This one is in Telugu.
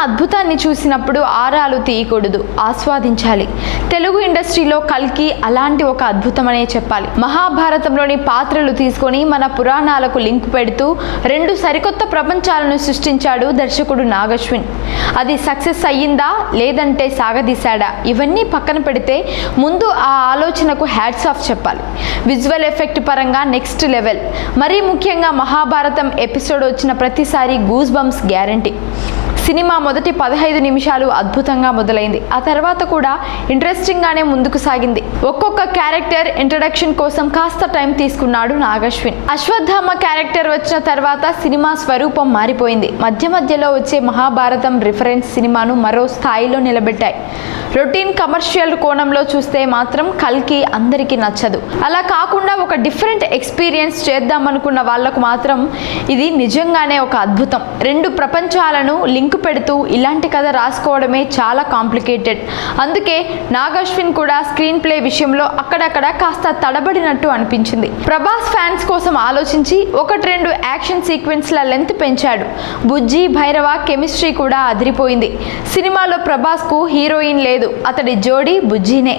అద్భుతాన్ని చూసినప్పుడు ఆరాలు తీయకూడదు ఆస్వాదించాలి. తెలుగు ఇండస్ట్రీలో కల్కి అలాంటి ఒక అద్భుతమనే చెప్పాలి. మహాభారతంలోని పాత్రలు తీసుకొని మన పురాణాలకు లింక్ పెడుతూ రెండు సరికొత్త ప్రపంచాలను సృష్టించాడు దర్శకుడు నాగశ్విన్. అది సక్సెస్ అయ్యిందా లేదంటే సాగదీశాడా? ఇవన్నీ పక్కన పెడితే ముందు ఆ ఆలోచనకు హ్యాట్స్ ఆఫ్ చెప్పాలి. విజువల్ ఎఫెక్ట్ పరంగా నెక్స్ట్ లెవెల్. మరీ ముఖ్యంగా మహాభారతం ఎపిసోడ్ వచ్చిన ప్రతిసారి గూస్ బంప్స్ గ్యారంటీ. సినిమా మొదటి పదహైదు నిమిషాలు అద్భుతంగా మొదలైంది. ఆ తర్వాత కూడా ఇంట్రెస్టింగ్గానే ముందుకు సాగింది. ఒక్కొక్క క్యారెక్టర్ ఇంట్రడక్షన్ కోసం కాస్త టైం తీసుకున్నాడు నాగశ్విన్. అశ్వత్థామ క్యారెక్టర్ వచ్చిన తర్వాత సినిమా స్వరూపం మారిపోయింది. మధ్య మధ్యలో వచ్చే మహాభారతం రిఫరెన్స్ సినిమాను మరో స్థాయిలో నిలబెట్టాయి. రొటీన్ కమర్షియల్ కోణంలో చూస్తే మాత్రం కల్కి అందరికీ నచ్చదు. అలా కాకుండా ఒక డిఫరెంట్ ఎక్స్పీరియన్స్ చేద్దామనుకున్న వాళ్ళకు మాత్రం ఇది నిజంగానే ఒక అద్భుతం. రెండు ప్రపంచాలను లింక్ పెడుతూ ఇలాంటి కథ రాసుకోవడమే చాలా కాంప్లికేటెడ్. అందుకే నాగశ్విన్ కూడా స్క్రీన్ ప్లే విషయంలో అక్కడక్కడ కాస్త తడబడినట్టు అనిపించింది. ప్రభాస్ ఫ్యాన్స్ కోసం ఆలోచించి ఒకటి రెండు యాక్షన్ సీక్వెన్స్ల లెంత్ పెంచాడు. బుజ్జి భైరవ కెమిస్ట్రీ కూడా అదిరిపోయింది. సినిమాలో ప్రభాస్కు హీరోయిన్ లేదు అతడి జోడీ బుజ్జినే